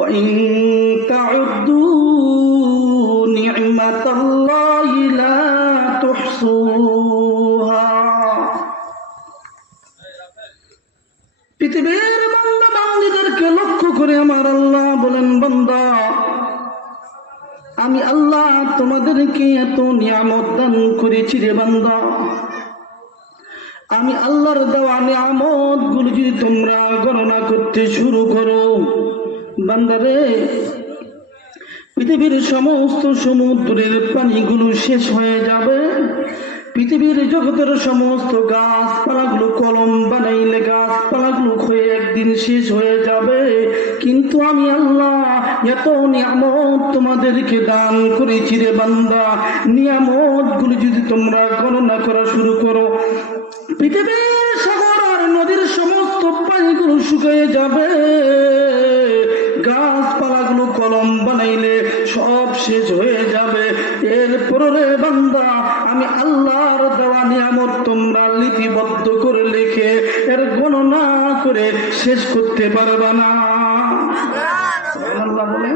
وإن تعدوا نعمة الله لا تحصوها পৃথিবীর বান্দা বান্দীদেরকে লক্ষ্য করে আমার আল্লাহ বলেন, বান্দা আমি আল্লাহ তোমাদেরকে এত নিয়ামত দান করেছি রে বান্দা, আমি আল্লাহর দেওয়া নিয়ামত গুলো যদি তোমরা গণনা করতে শুরু করো, বান্দারে পৃথিবীর সমস্ত সমুদ্রের পানিগুলো শেষ হয়ে যাবে, পৃথিবীর জগতের সমস্ত গাছপালাগুলো কলম বানাইলে গাছপালাগুলো হয়ে একদিন শেষ হয়ে যাবে, কিন্তু আমি আল্লাহ এত নিয়ামত তোমাদেরকে দান করেছি রে বান্দা, নিয়ামত গুলো যদি তোমরা গণনা করা শুরু করো, পৃথিবীর সাগর আর নদীর সমস্ত পানিগুলো শুকিয়ে যাবে, গাছপালাগুলো কলম বানাইলে সব শেষ হয়ে যাবে। এরপর রে বান্দা আমি আল্লাহর দেওয়া নিয়ামত তোমরা লিপিবদ্ধ করে লিখে এর গণনা করে শেষ করতে পারবে না। আল্লাহ বলে